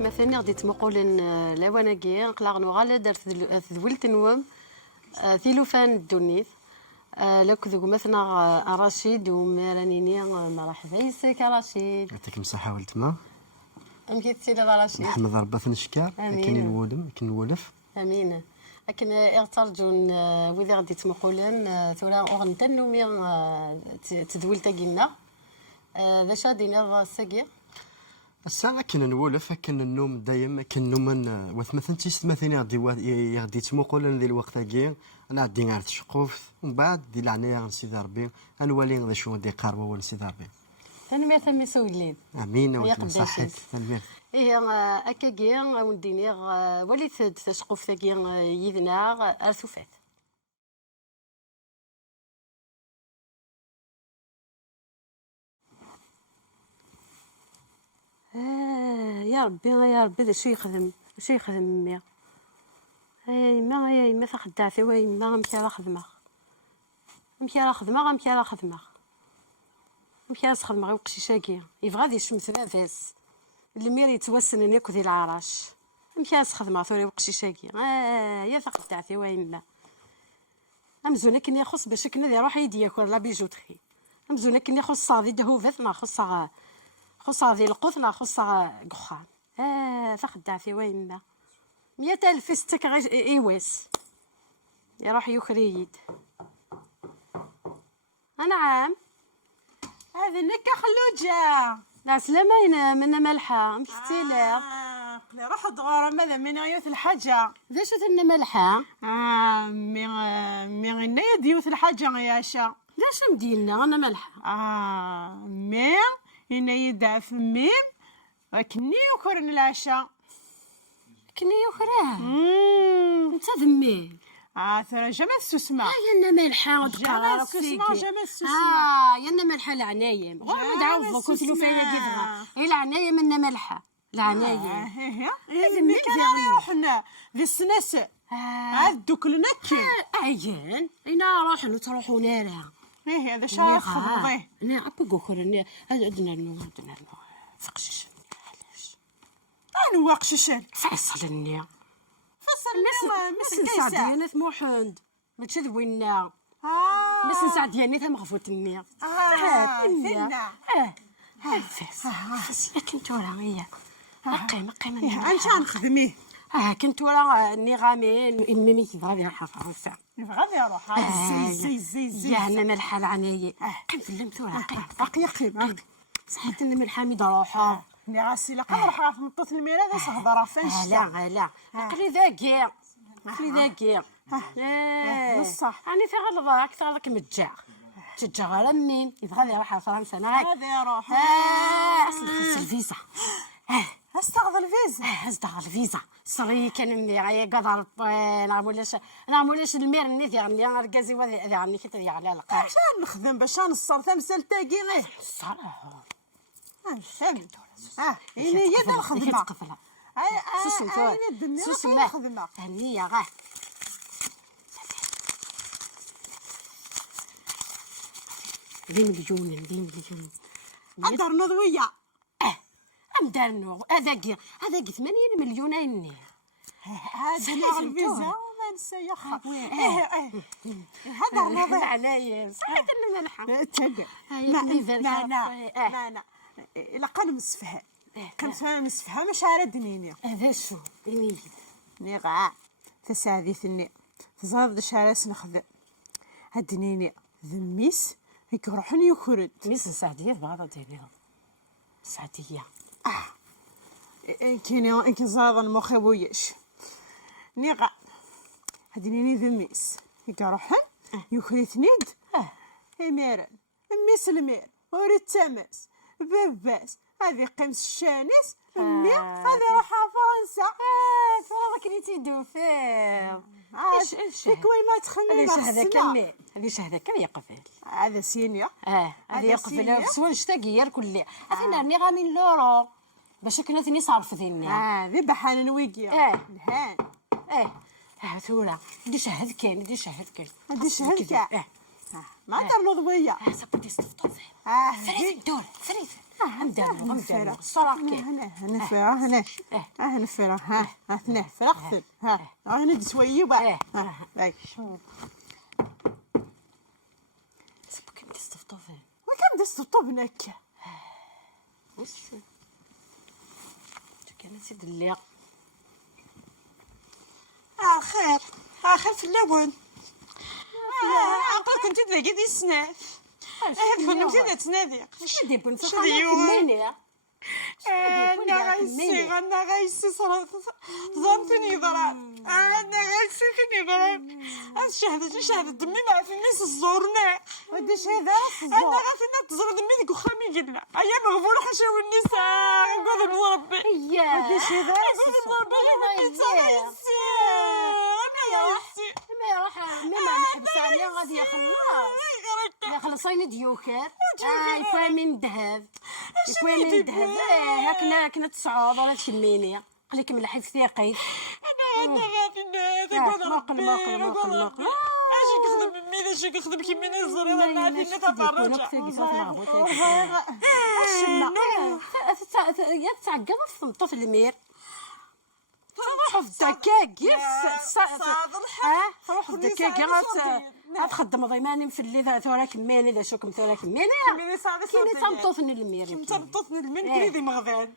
مثلا غادي تمقولن لواناكي نقلاغ نغالا دار ذولت نوم ثيلوفان الدنيث لك ذوك مثلا رشيد ومرانيني مرحبا عيساك رشيد يعطيك الصحة ولتما مكيتسيل رشيد نحمد ربي في نشكر كاين الودم كاين الولف امين لكن اغترجون وذا غادي تمقولن ثورا اغنتن نومي تدولتا كينا ذا شادينا الساقي الساعة كاين نولف كاين النوم دايما كاين نوم وثمثلا تيستمثيني غادي تمقولن ذي الوقت كي انا غادي نعرف شقوف ومن بعد دي العناية نسيدي ربي نولي غادي شو غادي قاربوا ونسيدي ربي تنمير تمي سويلين امين وانت صحيت تنمير إيه أكاكي ونديني وليت تشقف ثاكي يدنا أرثوفات يا ربي يا ربي ذا شو يخدم شو يخدم ميا يا يما تخدعتي ويما غمشي على خدمة غمشي على خدمة غمشي على خدمة غمشي على خدمة غير قشيشاكي يبغى ذي الشمس لاباس المير يتوسن ياكل ذي العراش مشى خدمه ثوري وقشيشاكي يا تخدعتي ويما امزونا كني يخص باش كنا ذي روح يدي ياكل لا بيجوتري امزونا كني يخص صافي دهوفات ما خص ذي القوت لا خص قخان تخدعتي ويما 100,000 ستك ايواس يروح يخريد نعم هذه نكا خلوجة لا سلامة من ملحة مشتي لا قلي روح دغورة ماذا من عيوث الحاجة ذا شو ثنا ملحة مي غنيا ديوث الحاجة يا شا لا شو مدينا أنا ملحة مي إنا يدع في ميم كني يكرن العشاء كني يكره انت ذمي ترى جمال السسمة يانا ملحة جمال السسمة جمال السسمة يانا ملحة العناية غير ما تعوض كنت لو فينا كيفها العناية منا ملحة العناية إذن كان يروحنا ذي السناسة دوك لنا كي عيان اينا روحنا وتروحوا نارا هذا شهر خضيه انا ابقى خرني عندنا فقشش علاش انا واقششان فصلني مثل سعد ديالنا ثموحند ما تشذوينا مثل سعد ديالنا ثم غفوتني فينا فاس كنت ورا هي قيمه انت نخدميه كنت ورا نغامين امي غادي حفظها غادي يروح زي يا انا ملحه العنايه قيم في اللمثوره باقي قيم صحيت ان من حامد روحه ني راسي لا قدر حاف نطط الميرا ذا صهدره فاش لا قلي ذاكي بصح راني في غلظه اكثر لك متجع تجع على منين يبغى يروح فرنسا انا هذا يروح خص الفيزا استغل الفيزا الفيزا صري كان معايا قدر نعمولاش المير نيت يعني ركازي وذا يعني كنت على القاع عشان نخدم باش نصر تمثال تاقي غير الصراحه فهمت إني يد الخدمة تقفلها سوسي الخدمة هنية غا ذي مليون أدر نضوية أمدرنو هذاكي 80 مليون أيني هذا نوع الفيزا وما نسى يخا هذا نضوية عليا صحيت إنه ملحة تبع لا إلا قال مسفها كنت أنا مسفها مش عردني هذا شو إني نيغا تساعدي ثني تزاد شارس نخدم هدنيني ذميس هيك روحني يخرج ميس سعدية بعض ديالها سعدية إنك زاد المخي ويش نيغا هدنيني ذميس هيك روحن يخرج ند ميرن ميس المير وريد تمس باباس هذه قمص الشانس امي هذا راح فرنسا ترى كني تيدو فيه ايش كوي ما تخمين هذا كمل هذا كم يقفل هذا سينيا هذا يقفل سوى نشتاقي كل اثنا رني غامين لورو باش كنا ثني صارف ذيني ذي بحال نويقيا الهان ثورة دي شهد كان دي شهد كان ما ترنض ويا صبتي استفطر فريد غمدانو الصراحة كي هنا فيها هنا هنا فيها ها هنا فيها خذ ها هنا دسوية بقى ها كم تستفطفين وكم دستطوب نكا وش كانت سيد اللي خير في اللبن عقلك كنت تلاقي دي السناف هذا كنا مشينا تنادي شدي بن فخانة انا غايسي ظنتني ضرب انا غايسي فيني ضرب شهد دمي ما في الناس الزورنا ودي شهد انا غا في الناس تزور دمي ديك وخامي قلنا ايام مغفور حشاو النساء نقول ربي ودي شهد نقول ربي ما يروح ما نحبس عليه غادي يخلصين ديوكات يكون من ذهب يكون من ذهب هكنا تصعود ولا تشميني قليك من الحيث ثقيل انا غادي هذا مقل اش نخدم ميدا اش نخدم كيما نزور انا عادي نتفرج يا تعقد الصمتو في المير تروح في الدكاكي تروح في الدكاكي غتخدم ضيماني مفلي ثورا كماني ذا شو كم ثورا كماني كيني تمطوطني المير تمطوطني المير كريدي مغفان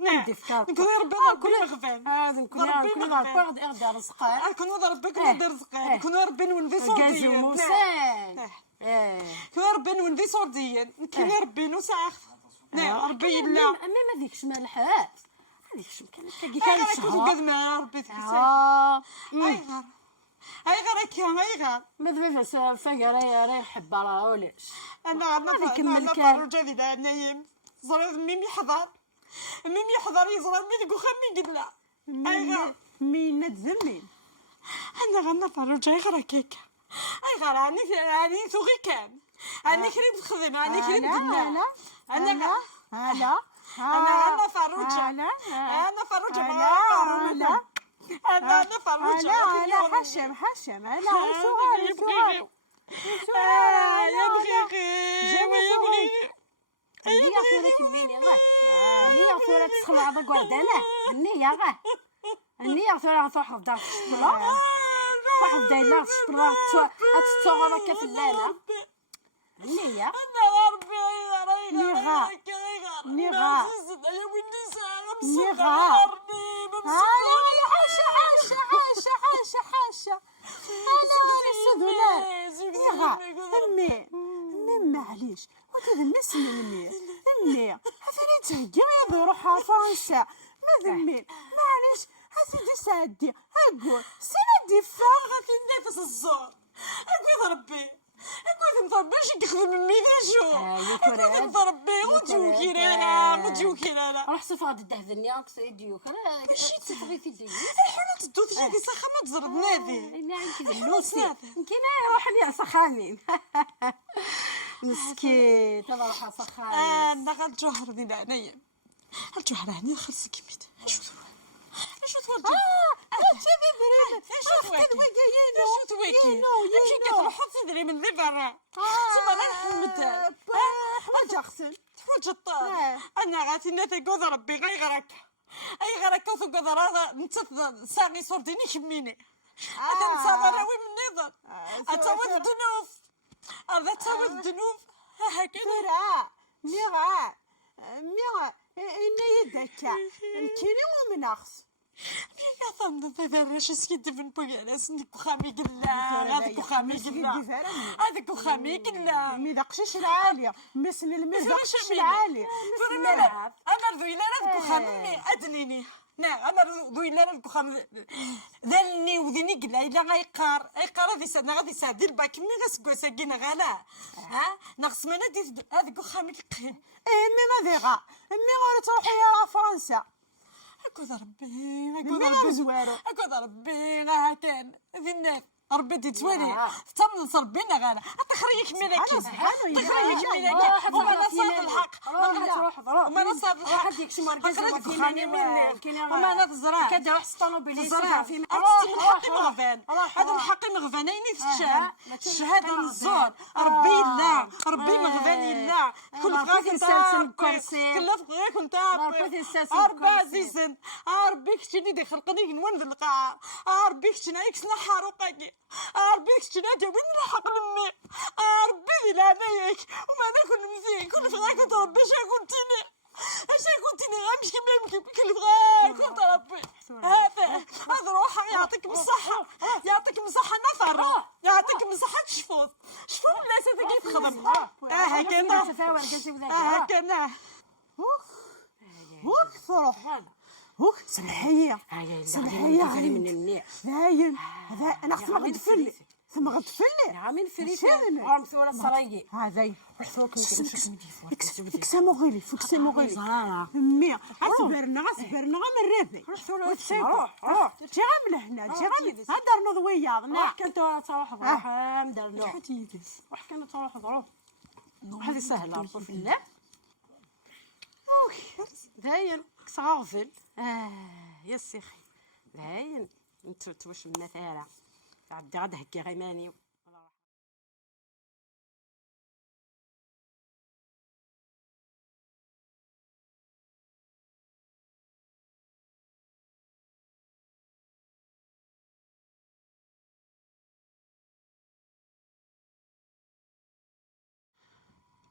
مديفكار نكون ربي ربي مغفان نكون ربي غدا رزقان نكون ربي كنا رزقان نكون ربي نولدي صورديا كازو موسان كنا ربي نولدي صورديا كنا ربي نوساخ ربي لا ما ديكش مالحات هذيك شو كانت كان شهر قد ما ربي تكسر اي غير ماذا بس فقرا راي حبه راه ولاش انا فرجه ذي نايم زرا ميمي حضر يزرا ميديك وخمي قدلا اي غير مين تزمين انا غنا فرجه غير كيك اي غير راني ثوغي كان راني كريم تخدم راني كريم دنا انا أنا فروجة أنا فروجة أنا حشم أنا صغير يبغي هنية ثورك منين غا هنية ثورك تسخن هذا قردانة هنية ثورك تروح في دار الشبلة تروح في دار الشبلة تتصور كيف الليلة هنية نغا حاشا أمي معليش وكذا الناس أمي هذا تهجي غير روحها فرنسا ما ذمي معليش هسيدي سادي أقول سندي فاغة النفس الزور أقول ربي أقول مطربيش يخدم ميدي شو أقول مطربي وتجوكي لا روح صفا غادي تهذني أقصي ديوك أنا شي تفغي في ديوك الحلو تدو تجي ساخا ما تزرب نادي ما عندي النوسي يمكن روح لي سخانين مسكين تبا روح سخانين أنا غنجوهر ذي نايم الجوهر هني خلصك يميت شو تورجي شوفي دريم شو تويكي كي كتروحو تدري من ذي برا تما غنحمد حوايج اخسن حوايج الطار انا غاتي نتاكوض ربي غيغرك اي غرك وثقوض راه انت ساغي صورتيني كميني هذا نصابراوي من نظر اتاوي الذنوب هذا تاوي الذنوب هكذا ميغا إنا يدك كيني ومن أخس يا ثمن تدرش سكيت في البوياس ندك خامي قلا هذاك خامي قلا هذاك خامي قلا مي دقشش العالية مسن المزقش العالية أنا ذوي لا هذاك خامي أدنيني أنا ذوي لا هذاك خامي ذلني وذني قلا إلا غيقار هذه سنة غادي سادي الباك مي غاسكو ساكينا غالا ها ناقص ما ندي هذاك خامي قين مي ما ذيغا مي غير تروحي يا فرنسا أكو ربي أكو ربي غا كان ذي الناس ربي تيتوالي تم ربينا غانا تخريك ملكي تخريك ملكي وما نصاد الحق وما نصاد الحق واحد يكشم رجال خاني مني وما نتزرع كدا واحد الطوموبيل تزرع في الحق مغفان هذا الحق مغفان اين في الشام الشهاده الزور ربي لا ربي مغفان لا كل غادي كل فغاك كنت اربع زيزن ربي كتشني دي خلقني نوان في القاعه ربي كتشنا يكسنا حاروقاكي ربي كتشنا وين الحق لمي ربي لا نايك وما ناكل مزيان كل فغاك كنت ربي شا كنتيني اش كنتيني غنمشي كل فغاك كنت ربي هذا روحك يعطيك الصحة يعطيك الصحة نفر يعطيك الصحة شفوط لا كيف تخدم هكذا صراحة سمحية زاين هذا انا خصني غتفلي ثم غتفلي عامل فريسة عام ثورة صرايقي هذاي فكسامو غيلي مي غصبرنا من ريبي روح تي غامل هنا تي غامل هدرنا ضويا حكيتو تروح ضروح مدرنا وحكينا تروح ضروح هذه سهلة ربي في الله داين كسغافل يا سيخي داين انت توش المثالة عدي غدا هكي غيماني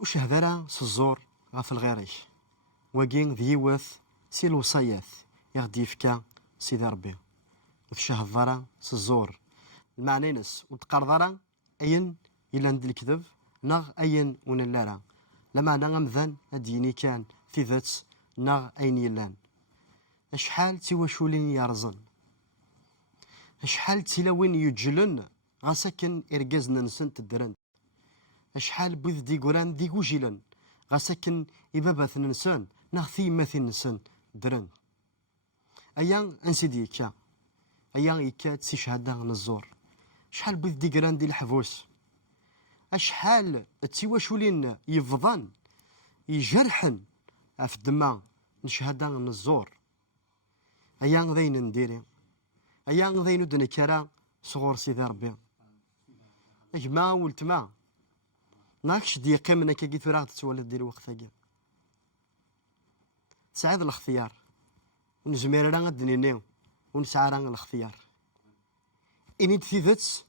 وش هذرا سزور غاف الغيريش وكين ذيوث سي الوصياث يغدي يفكا سيدي ربي وفي هضرا سزور المعنى نس وتقرضرا اين الا ندير الكذب نغ اين ونلارا لما انا غمذان اديني كان في ذات نغ اين يلان اشحال تواشولين يرزن اشحال تلاوين يجلن غساكن ارجازنا نسن تدرن اشحال بوذ ديقوران ديقو جيلن غساكن إبابات ننسان نغثي ماثي ننسان درن أيان أنسيدي كا أيان إيكات سي شهادة نزور شحال بوذ ديقران دي الحفوس أشحال تيواشولين يفضان يجرحن في الدماء نشهادة نزور أيان ذين نديري أيان ذين ودنكرا صغور سيدي ربي أجما ولتما ناكش ديقي منك كي تراغ تتولد دير وقت هاكي تساعد الاختيار ونزمير راه غدنينيو ونسعى راه الاختيار اني تثيثت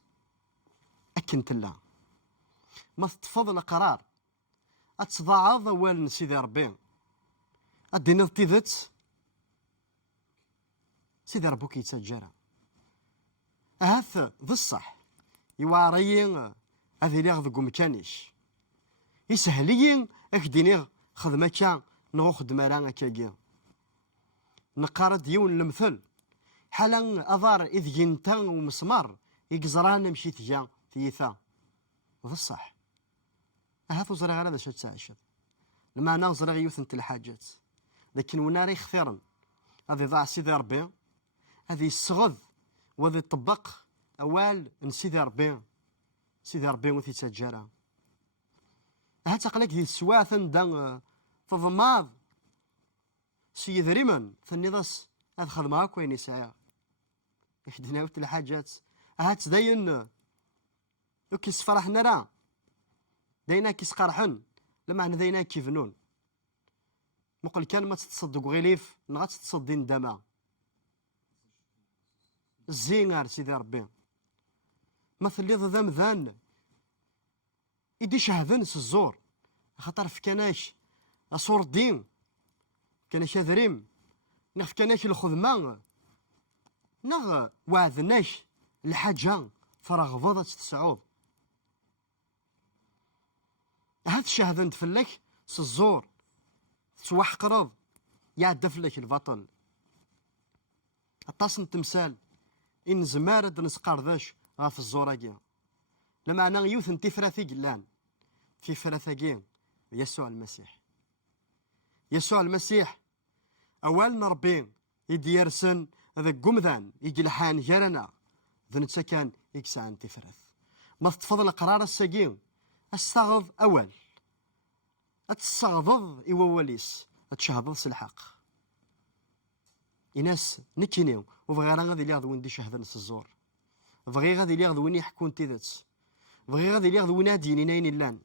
اكن تلا ما تفضل قرار اتضاعض وال سيدي ربي ادينا تثيثت سيدي ربك يتسجر هاث ذا الصح يواريين هذه اللي غضقو مكانيش يسهلين اكديني خدمة كان نغو خدمة راه كاكيا نقارد ديون المثل حالا اضار اذ ينتا ومسمار يقزران مشي تجا ثيثا وذا الصح هاثو زرا غير هذا شات تعيش لما نغزر غيوث انت الحاجات لكن وناري خثيرا هذه ضاع سيدي ربي هذه الصغذ وهذه الطبق اوال نسيدي ربي سيدي ربي وثي تسجرا هات تقلك ذي السواث دا تضماض سيد ريمن ثني ضس هاد خدمة كوين يسعى يخدنا وث الحاجات هات داين كيس فرحنا راه داينا كيس قرحن لما داينا كيفنون مقل كان ما تتصدق غليف نغا تتصدين دما الزينار سيدي ربي مثل لي ذا مذان إدي شهذن الزور خاطر فكاناش أصور الدين كاناش هذريم نغ فكاناش الخدمة نغ وعدناش الحاجة فراغ فضة تسعود هاد الشهذن تفلك سزور توحقرض يعد فلك البطل الطاسن تمثال إن زمارد نسقرداش غاف الزوراكيا لما أنا يوث انتي فراثي قلان في فراثاكين يسوع المسيح يسوع المسيح أول ربي يدي يرسن هذا قمذان يجلحان جارنا ذا نتسكن يكسعن تفرث ما تفضل قرار الساقين استغض أول أتستغضض إواليس أتشهض الحق إناس نكينيو وبغي راه غادي لي غدوين دي شهادة نص الزور بغي غادي لي غدوين يحكون تيدات بغي غادي لي غدوين هادين ناين اللان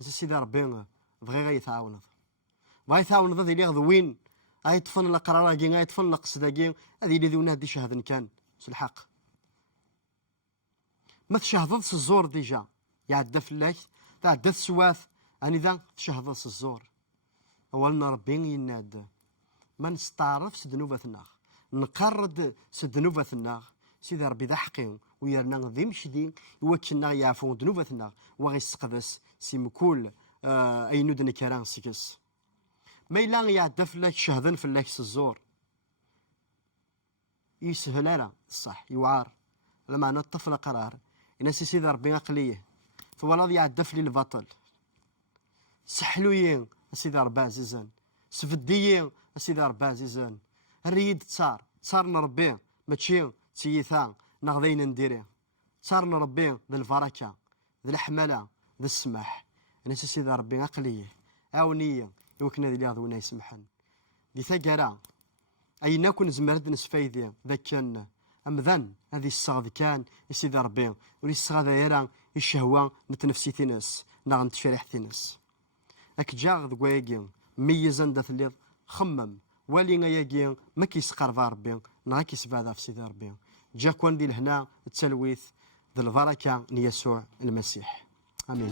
سيدي ربي بغي غيتعاونض بغي يتعاونض هادي لي غدوين غيطفن القرار كي غيطفن القصد كي هادي لي دونا هادي شهادة كان الحق ما تشهضض الزور ديجا يعدى فلاك تعدى السواث اني ذا تشهضض الزور اولنا ربي يناد ما نستعرف سدنوبتنا نقرد سدنوبتنا سيدي ربي ذا حقين ويرنا ذي مشدي يوكلنا يعفو ذنوبتنا وغي السقدس سيمكول اينو دنا كران سيكس ما إلا يعدى فلاك شهدن فلاك الزور يسهل لا الصح يوعار لما أنا الطفل قرار الناس سيدي ربي عقليه فوالا يعدى في الباطل سحلوين سيدي ربي عزيزان سفديين سيدي ربي عزيزان الريد صار نربي ماشي تيثان نغضين نديري صار نربي ذا البركه ذا الحمله ذا السماح الناس سيدي ربي عقليه عاونيه يوكنا ذي لي يسمحن دي ثقرا أين كون زمرد نسفايدي ذاك كان أمذن هذه الصغد كان يسيدي ربي ولي الصغد يرى الشهوة نتنفسي تنس نغن تشريح تنس أك جاغ ذكوايقي ميزان داث الليض خمم والي غياقي ما كيسقر ربي نغا كيسبع في سيدي ربي جا كون دي لهنا التلويث ذا البركة ليسوع المسيح آمين.